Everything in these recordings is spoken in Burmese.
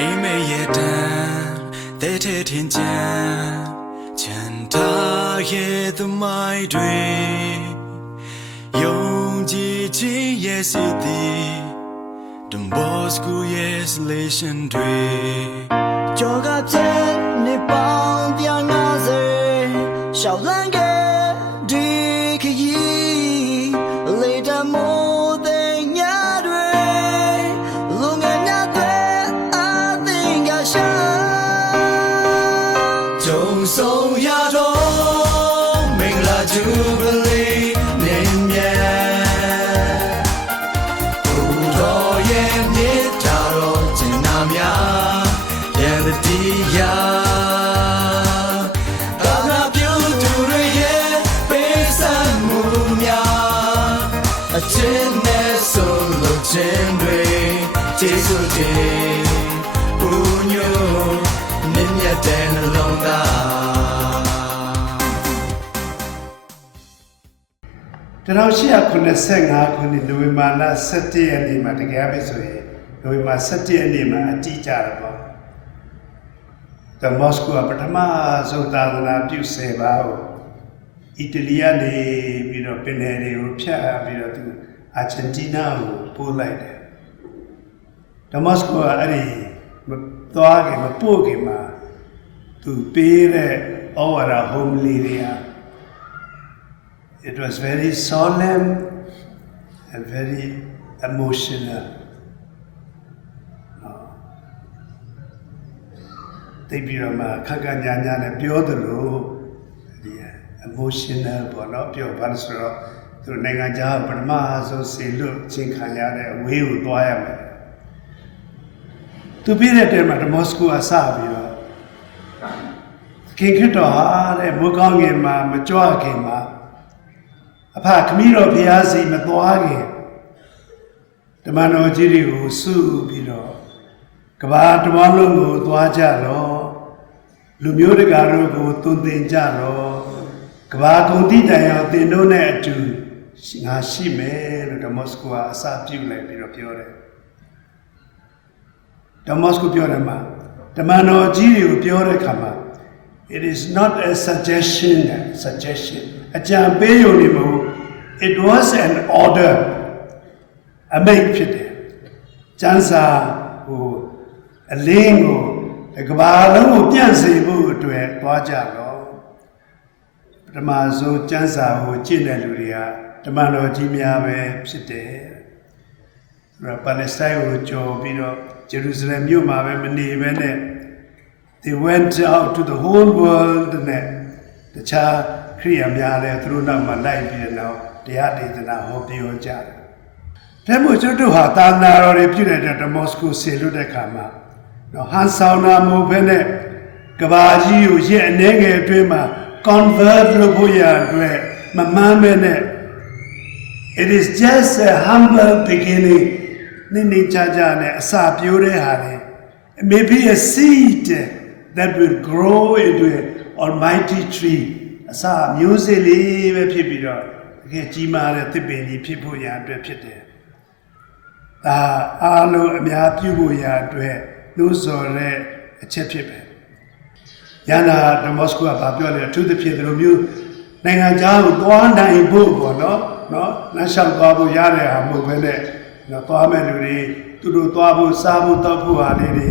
အိမ်မဲရဲ့တန်တဲ့တဲ့ထင်ချမ်းချန်ထားရဲ့သမိုင်းတွေယုံကြည်ခြင်းရဲ့စီသည် Don Bosco yes selection တွေကျော်ကတဲ့နေပေါင်းတရားနာစေရှောက်လ အချင်းနဲ့ဆိုလို့ခြင်းတွေကျေးဇူးတင်ဘူညိုမြင့်မြတ်တဲ့နှလုံးသား1885ခုနှစ်နိုဝင်ဘာလ17ရက်နေ့မှာတကယ်ပဲဆိုရင်နိုဝင်ဘာ17ရက်နေ့မှာအတိအကျတယ်ပေါ့။ဒါမော်စကိုကပထမဆုံးသာသနာပြုစေပါကို အီတလီကနေပြီးတော့ပင်လယ်တွေကိုဖြတ်ပြီးတော့သူအာဂျင်တီးနားကိုပို့လိုက်တယ်။ဒါမော်စကိုကအဲ့ဒီမသွားခင်မပို့ခင်မှာသူပေးတဲ့ဩဝါဒ homely တွေက It was very solemn and very emotional. တိတ်ပြီးတော့မှခက်ခက်ညာညာနဲ့ပြောသလိုဒီ emotional ပေါ့နော်ပြောပါလို့ဆိုတော့သူနိုင်ငံခြားပထမဆုံးဆေလွတ်ချင်းခံရတဲ့အဝေးကိုသွားရမယ်သူပြည့်တဲ့တဲမှာဒမော့စကိုအစပြီးတော့ခင်ခရစ်တော်ဟာတဲ့မိုးကောင်းငင်မှာမကြွခင်မှာအဖခမည်းတော်ဖျားစီမသွားခင်ဓမ္မတော်ကြီးတွေကိုစုပြီးတော့ကဘာတဝန်းလုံးကိုသွားကြတော့လူမျိုးတကာတို့ကိုသွန်သင်ကြတော့ ကဘာကုန်တိတိုင်အောင်သင်တို့နဲ့အတူငါရှိမယ်လို့ဓမ္မစကိုကအစပြုလိုက်ပြီးတော့ပြောတယ်ဓမ္မစကိုပြောတယ်မှာဓမ္မတော်ကြီးတွေကိုပြောတဲ့အခါမှာ it is not a suggestion suggestion အကြံပေးရုံနဲ့မဟုတ် it was an order အမိန့်ဖြစ်တယ်ကျမ်းစာဟိုအလင်းကိုကဘာလုံးကိုပြန့်စေဖို့အတွက်သွားကြတော့ ပထမဆုံးကျမ်းစာကိုကျင့်တဲ့လူတွေကဓမ္မတော်ကြီးများပဲဖြစ်တယ်အဲ့တော့ပါလက်စတိုင်းကိုကြော်ပြီးတော့ဂျေရုဆလင်မြို့မှာပဲမနေဘဲနဲ့ they went out to the whole world နဲ့တခြားခရိယာများလည်းသူတို့နောက်မှာလိုက်ပြီးတဲ့နောက်တရားဒေသနာဟောပြောကြတယ်။ဒါမို့ကျွန်တော်တို့ဟာသာသနာတော်တွေပြုတဲ့အတွက်ဒမော့စကိုဆေလွတ်တဲ့ခါမှာနော်ဟန်ဆောင်နာမို့ဖဲနဲ့ကဘာကြီးကိုရက်အနေငယ်အတွင်းမှာ convert လုပ်ဖို့ရအတွက်မမှန်းပဲနဲ့ it is just a humble beginning နိမ့်နိမ့်ချာချာနဲ့အစာပြိုးတဲ့ဟာလေ It may be a seed that will grow into an almighty tree အစာမျိုးစေ့လေးပဲဖြစ်ပြီးတော့တကယ်ကြီးမားတဲ့သစ်ပင်ကြီးဖြစ်ဖို့ရအတွက်ဖြစ်တယ်။ဒါအားလုံးအများပြုဖို့ရအတွက်နှိုးဆော်တဲ့အချက်ဖြစ်ပဲ။ ယန္နာဒမော့စကိုကပြောတယ်အထူးသဖြင့်ဒီလိုမျိုးနိုင်ငံခြားကိုသွားနိုင်ဖို့ပေါ့နော်။နော်လမ်းလျှောက်သွားဖို့ရတဲ့ဟာမဟုတ်ဘဲနဲ့နော်သွားမဲ့လူတွေသူတို့သွားဖို့စားဖို့တောက်ဖို့ဟာလေးတွေ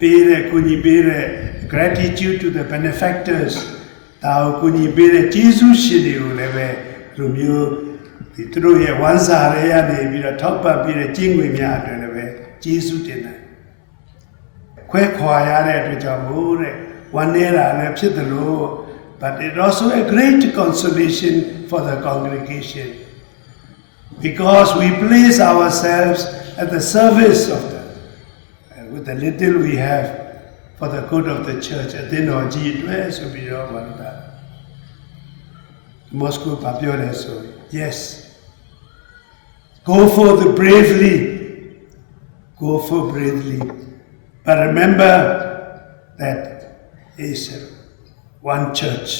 ပေးတဲ့ကုညီပေးတဲ့ gratitude to the benefactors ဒါကိုကုညီပေးတဲ့ကျေးဇူးရှင်တွေကိုလည်းပဲလူမျိုးဒီသူတို့ရဲ့ဝမ်းစာတွေကနေပြီးတော့ထောက်ပံ့ပြီးတဲ့ကျင့်ငွေများအတွက်လည်းပဲကျေးဇူးတင်တယ်ခွဲခွာရတဲ့အတွက်ကြောင့်မို့တဲ့ ဝမ်းနေတာလည်းဖြစ်တယ်လို့ but it also a great consolation for the congregation because we place ourselves at the service of the uh, with the little we have for the good of the church အသင်းတော်ကြီးအတွက်ဆိုပြီးတော့ဘာလို့လဲ Moscow ဘာပြောလဲဆို yes go for the bravely go for bravely but remember that is one church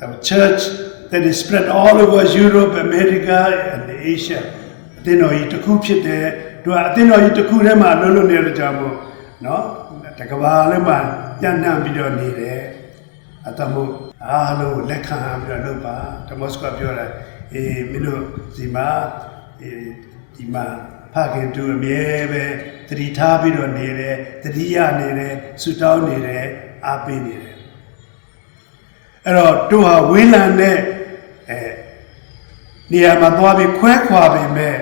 the church that is spread all over Europe America and Asia အသင်းတော်ကြီးတစ်ခုဖြစ်တယ်သူကအသင်းတော်ကြီးတစ်ခုထဲမှာလုံးလုံးနေရကြမို့နော်တကဘာလုံးမှာညံ့နှံ့ပြီးတော့နေတယ်အတမို့အားလုံးကိုလက်ခံပြီးတော့လုပ်ပါဓမ္မစကပြောတာအေးမင်းတို့ဒီမှာအေးဒီမှာ ဖခင်တို့အမြဲပဲတတိထားပြီးတော့နေတယ်တတိယနေတယ်ဆူတောင်းနေတယ်အားပေးနေတယ်အဲ့တော့တို့ဟာဝေးလံတဲ့အဲနေရာမှာသွားပြီးခွဲခွာပေမဲ့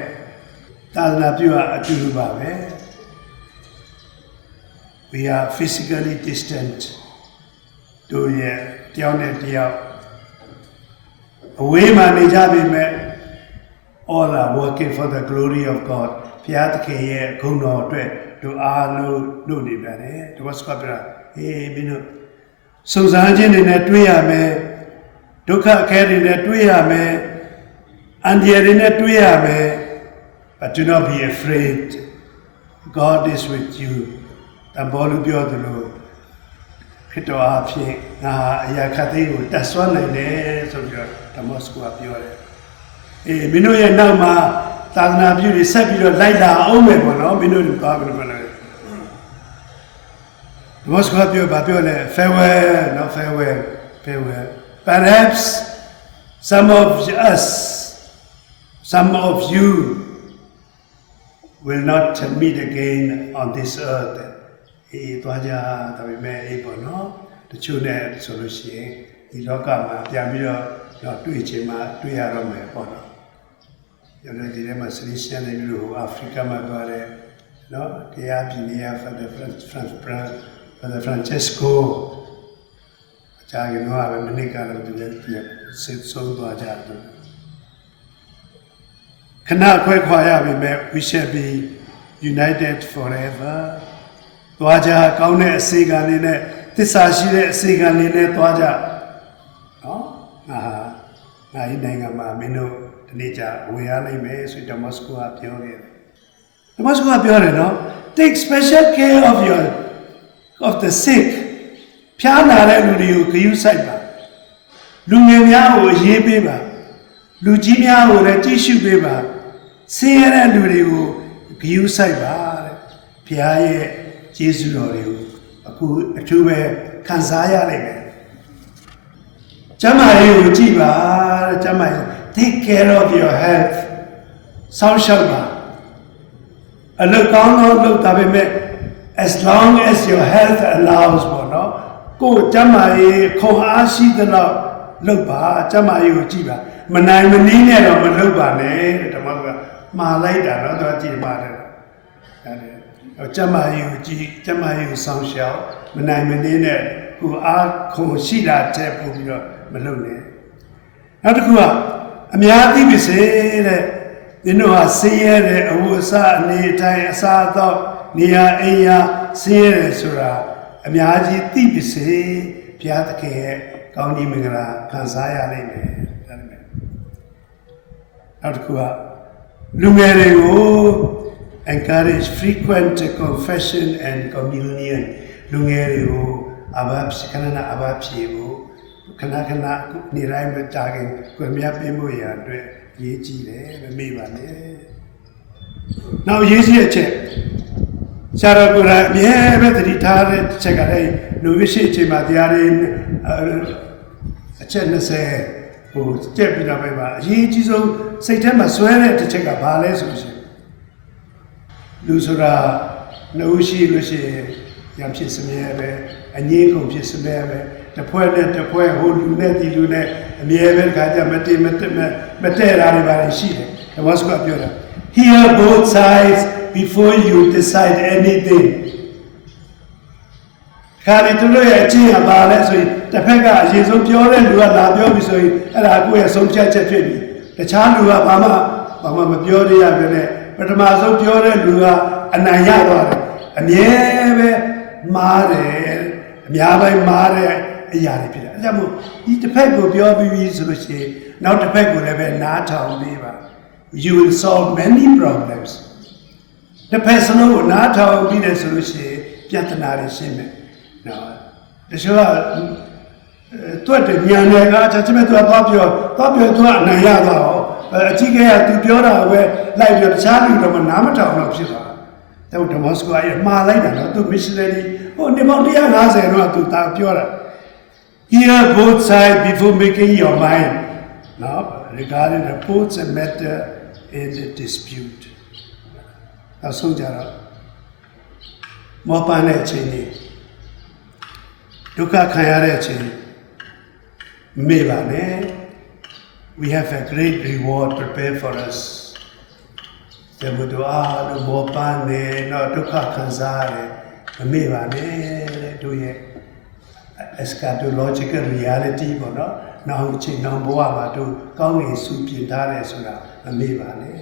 သာသနာပြုအတူတူပါပဲ we are physically distant တို့ရဲ့တယောက်နဲ့တယောက်အဝေးမှာနေကြပေမဲ့ all are working for the glory of God ဘုရားသခင်ရဲ့ဂုဏ်တော်အတွက်တို့အားလုံးလုပ်နေပြန်တယ်ဒီဝတ်စကပြဟေးမင်းတို့စုံစမ်းခြင်းတွေနဲ့တွေ့ရမယ်ဒုက္ခအခဲတွေနဲ့တွေ့ရမယ်အန္တရာယ်တွေနဲ့တွေ့ရမယ် but do not be afraid God is with you တဘောလူပြောသလိုခရစ်တော်အဖြစ်ငါဟာအရာခတ်သိမ်းကိုတတ်ဆွမ်းနိုင်တယ်ဆိုပြီးတော့ဓမ္မစကူကပြောတယ် အေးမင်းတို့ရဲ့နောက်မှာသာသနာပြုတွေဆက်ပြီးတော့လိုက်လာအောင်မယ်ပေါ့နော်မင်းတို့တွေသွားပြီးတော့မလားဓမ္မစကူကပြောပါပြောလဲ farewell no farewell farewell perhaps some of us some of you will not meet again on this earth အေးသွားကြဒါပေမဲ့အေးပေါ့နော်တချို့နဲ့ဆိုလို့ရှိရင်ဒီလောကမှာပြန်ပြီးတော့တော့တွေ့ချင်မှတွေ့ရတော့မယ်ပေါ့နော် ရတဲ့ဒီထဲမှာစရီရှန်နေပြီးတော့အာဖရိကမှာသွားတယ်နော်တရားပြည်နေရ Father Francis Father Francesco အကြမ်းကတော့ပဲမနစ်ကလည်းဒီလက်စစ်ဆုံးသွားကြတယ်ခဏခွဲခွာရပြီမဲ့ we shall be united forever သွားကြကောင်းတဲ့အစေခံလေးနဲ့သစ္စာရှိတဲ့အစေခံလေးနဲ့သွားကြနော်ငါဟာငါဤနိုင်ငံမှာမင်းတို့ ဒီနေ့ကျဝေရနိုင်မယ်ဆိုဓမ္မစကူကပြောခဲ့တယ်ဓမ္မစကူကပြောတယ်နော် take special care of your of the sick ဖျားနာတဲ့လူတွေကိုဂရုစိုက်ပါလူငယ်များကိုအရေးပေးပါလူကြီးများကိုလည်းကြည့်ရှုပေးပါဆင်းရဲတဲ့လူတွေကိုဂရုစိုက်ပါတဲ့ဖျားရဲ့ကျေးဇူးတော်တွေကိုအခုအထူးပဲခံစားရနိုင်မယ်ကျမ်းမာရေးကိုကြည့်ပါတဲ့ကျမ်းမာရေး take care of your health စောင့်ရှောက်ပါအလုပ်ကောင်းသောလုပ်တာပေမဲ့ as long as your health allows ပေါ့နော်ကိုယ်ကျမ်းမာရေးခွန်အားရှိသလောက်လုပ်ပါကျမ်းမာရေးကိုကြည့်ပါမနိုင်မနည်းနဲ့တော့မလုပ်ပါနဲ့တဲ့ဓမ္မကမှားလိုက်တာတော့သူကကြည့်ပါတယ်ဒါလေကျမ်းမာရေးကိုကြည့်ကျမ်းမာရေးကိုစောင့်ရှောက်မနိုင်မနည်းနဲ့ကိုယ်အားခွန်ရှိတာတဲ့ပို့ပြီးတော့မလုပ်နဲ့နောက်တစ်ခုက အများသိပါစေတဲ့သင်တို့ဟာဆင်းရဲတဲ့အဝတ်အစားအနေအထိုင်အစားအသောက်နေရာအိမ်ယာဆင်းရဲတယ်ဆိုတာအများကြီးသိပါစေဘုရားသခင်ရဲ့ကောင်းကြီးမင်္ဂလာခံစားရနိုင်မယ်ဒါပေမဲ့နောက်တစ်ခုကလူငယ်တွေကို encourage frequent confession and communion လူငယ်တွေကိုအဘပ်ခဏနာအဘပ်ဖြေဖို့ ခဏခဏနေတိုင်းမကြခင်ကွယ်မြတ်ပေးမှုရာအတွက်ရေးကြည့်တယ်မမေ့ပါနဲ့။နောက်ရေးကြည့်တဲ့ချက်ဆရာတော်ကအမြဲပဲတတိထားတဲ့ချက်ကလည်းလူဝိရှိအချိန်မှာတရားတွေအချက်20ဟိုကြက်ပြီးတော့ပဲပါအရေးကြီးဆုံးစိတ်ထဲမှာဆွဲတဲ့တစ်ချက်ကဘာလဲဆိုလို့ရှိရင်လူဆိုတာနှုတ်ရှိလို့ရှိရင်ရံဖြစ်စမြဲပဲအငင်းကုန်ဖြစ်စမြဲပဲ တဖွဲ့နဲ့တဖွဲ့ဟိုလူနဲ့ဒီလူနဲ့အမြဲပဲခါကြမတိမတက်မတဲ့တာတွေပါရှိတယ်ဒါဝတ်စကပြောတာ hear both sides before you decide anything ခါရီသူတို့ရဲ့အချင်းကပါလဲဆိုရင်တစ်ဖက်ကအရင်ဆုံးပြောတဲ့လူကလာပြောပြီဆိုရင်အဲ့ဒါကိုယ့်ရဲ့ဆုံးဖြတ်ချက်ဖြစ်ပြီတခြားလူကဘာမှဘာမှမပြောရရပြနဲ့ပထမဆုံးပြောတဲ့လူကအနိုင်ရသွားတယ်အမြဲပဲမားတယ်အများပိုင်းမားတဲ့ အရာတွေဖြစ်တယ်အဲ့ဒါမို့ဒီတစ်ဖက်ကိုပြောပြီးပြီဆိုလို့ရှိရင်နောက်တစ်ဖက်ကိုလည်းပဲနားထောင်ပေးပါ you will solve many problems တစ်ဖက်စလုံးကိုနားထောင်ပြီးတယ်ဆိုလို့ရှိရင်ပြဿနာတွေရှင်းမယ်နော်တချို့ကတွတ်တယ်ညာနယ်ကချက်ချင်းပဲသူကသွားပြောသွားပြောသူကအနိုင်ရသွားတော့အကြီးကဲကသူပြောတာပဲလိုက်ပြောတခြားလူတော့မနားမထောင်တော့ဖြစ်သွားတာတတော့ဒမတ်စကိုအမှားလိုက်တာနော်သူ missionary ဟိုနေပေါင်း150တော့သူတာပြောတာ hear both sides before making your mind now regarding the both a matter in the dispute အဆုံးကြတော့မောပန်းတဲ့အချိန်ကြီးဒုက္ခခံရတဲ့အချိန်မေ့ပါနဲ့ we have a great reward prepared for us တေဘုဒ္ဓအားလို့မောပန်းနေတော့ဒုက္ခခံစားရတယ်မမေ့ပါနဲ့တဲ့တို့ရဲ့ eschatological reality ပေါ့နော်နောက်အချိန်နောက်ဘဝမှာတို့ကောင်းကင်စုပြင်ထားတယ်ဆိုတာမမေ့ပါနဲ့